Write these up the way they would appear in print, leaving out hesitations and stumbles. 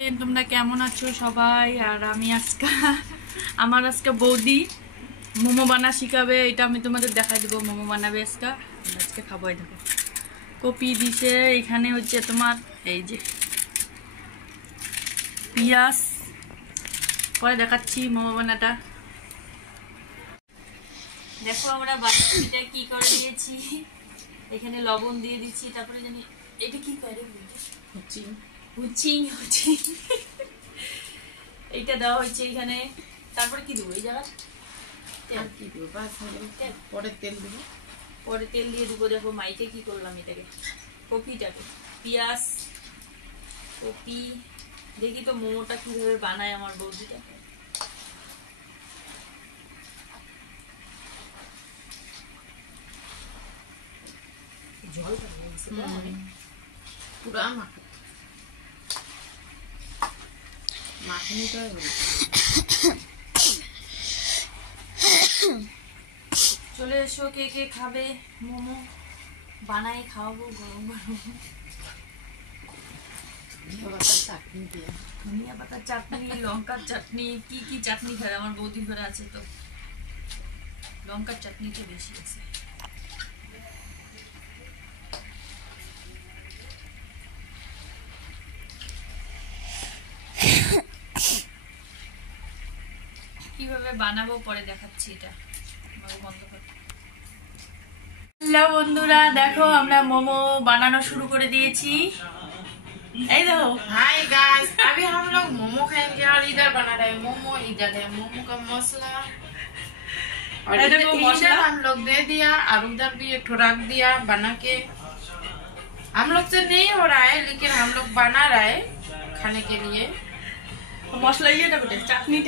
তোমরা কেমন আছো সবাই? আর আমি আজকে আমার আজকে বৌদি মোমো বানা শিখাবে, এটা আমি তোমাদের দেখাই দেবো। মোমো বানাবে আজকে খাবো। এই দেখো কপি দিছে, এখানে হচ্ছে তোমার এই যে পেঁয়াজ, পরে দেখাচ্ছি মোমো বানাটা। দেখো আমরা বাটাটা কি করে দিয়েছি, এখানে লবণ দিয়ে দিচ্ছি, তারপরে জানি এটা কি করে হুচিং এইটা দেওয়া হয়েছে এখানে। তারপরে কি দেবো এই জায়গা কি দেবো, পরে তেল দেবো, পরে তেল দিয়ে দেবো। দেখো মাইকে কি করলাম, এটাকে কপিটাকে পেঁয়াজ কপি দেখি তো মোমোটা কিভাবে বানায় আমার বৌদিটা। জলটা পুরো মাখনিটাই হলো। চলে এসো, কে কে খাবে মোমো, বানাই খাওয়াবো গরম গরম। ধনিয়া পাতার চাটনি, লঙ্কার চাটনি, কি কি চাটনি খাবে আমার বৌদি ঘরে আছে তো লঙ্কার চাটনিটা বেশি আছে। কিভাবে বানাবো পরে দেখাচ্ছি, এটা বন্ধ করে। হ্যালো বন্ধুরা, দেখো আমরা মোমো বানানো শুরু করে दिएছি। এই देखो हाय गाइस, अभी हम लोग मोमो खाएंगे और इधर बना रहे हैं मोमो। इधर है मोमो का मसाला और इधर हम लोग दे दिया और उधर भी एक रख दिया बना के। हम लोग से नहीं हो रहा है लेकिन हम लोग बना रहे हैं खाने के लिए। मसला ये चटनी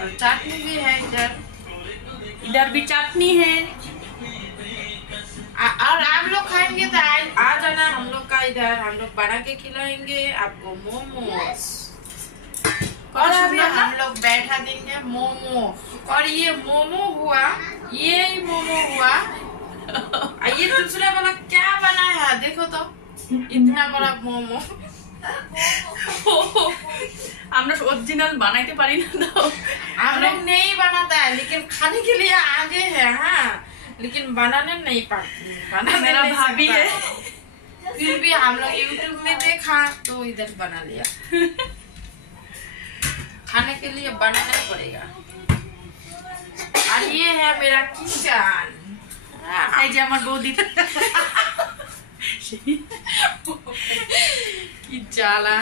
और चटनी भी है इधर भी चटनी है। और आप लोग खाएंगे तो आ जाना हम लोग का इधर, हम लोग बना के खिलाएंगे आपको मोमोस। और अभी हम लोग बैठा देंगे मोमो। और ये मोमो हुआ, ये मोमो हुआ। ये दूसरा वाला क्या बना है देखो तो, इतना बड़ा मोमो। আমরা ओरिजिनल बनाते पारी ना तो हम लोग नहीं बनाता है लेकिन खाने के लिए आगे है। हाँ, लेकिन बनाने नहीं पाती, बनाने मेरा भाभी है। फिर भी हम लोग यूट्यूब में देखा तो इधर बना लिया। खाने के लिए बनाना पड़ेगा। और ये है मेरा किचन। এই যে আমার বৌদি কি জ্বালা।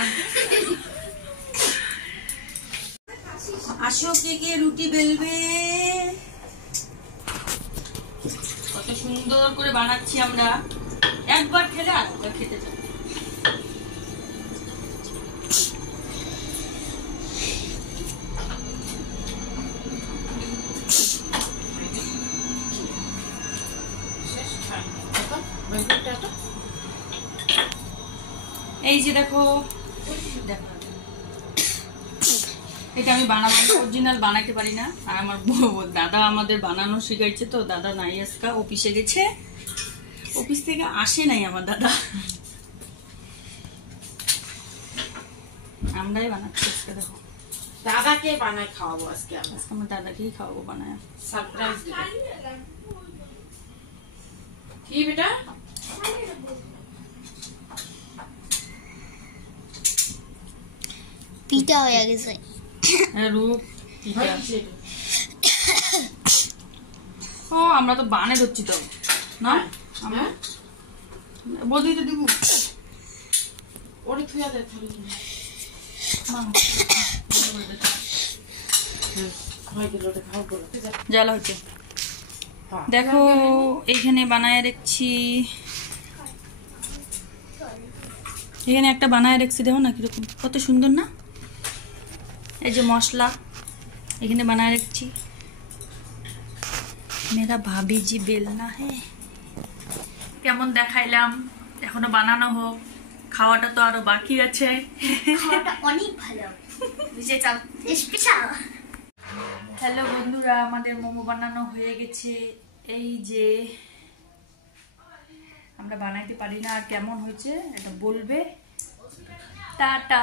আসো কে কে রুটি বেলবে, কত সুন্দর করে বানাচ্ছি আমরা। একবার খেলে আরেকবার খেতে চাই। এই যে দেখো এটা আমি বানাবো, অরিজিনাল বানাইতে পারি না। আর আমার দাদা আমাদের বানানো শিখাইছে তো, দাদা নাই আজকে, অফিসে গেছে, অফিস থেকে আসে নাই আমার দাদা। আমরাই বানাচ্ছি আজকে। দেখো দাদাকে বানাই খাওয়াবো আজকে, আমার দাদাকেই খাওয়াবো বানায়, সারপ্রাইজ দিব। কি বেটা পিঠা হয়ে গেছে। ও আমরা তো বানে ধরছি তো না, আমরা বলতেই তো দিব ওরে থুয়া দে থালি জ্বালা হচ্ছে। দেখো এইখানে বানায় রেখেছি, এখানে একটা বানায় রেখেছি, দেখো না কিরকম কত সুন্দর না। এই যে মশলা এখানে বানায় রেখেছি। মেরা ভাবি জি বেলনা হে। কেমন দেখাইলাম, এখনো বানানো হোক, খাওয়াটা তো আরো বাকি আছে। খাওয়াটা অনেক ভালো, বুঝে চাল স্পেশাল। হ্যালো বন্ধুরা, আমাদের মোমো বানানো হয়ে গেছে। এই যে আমরা বানাইতে পারি না, আর কেমন হয়েছে এটা বলবে। টাটা।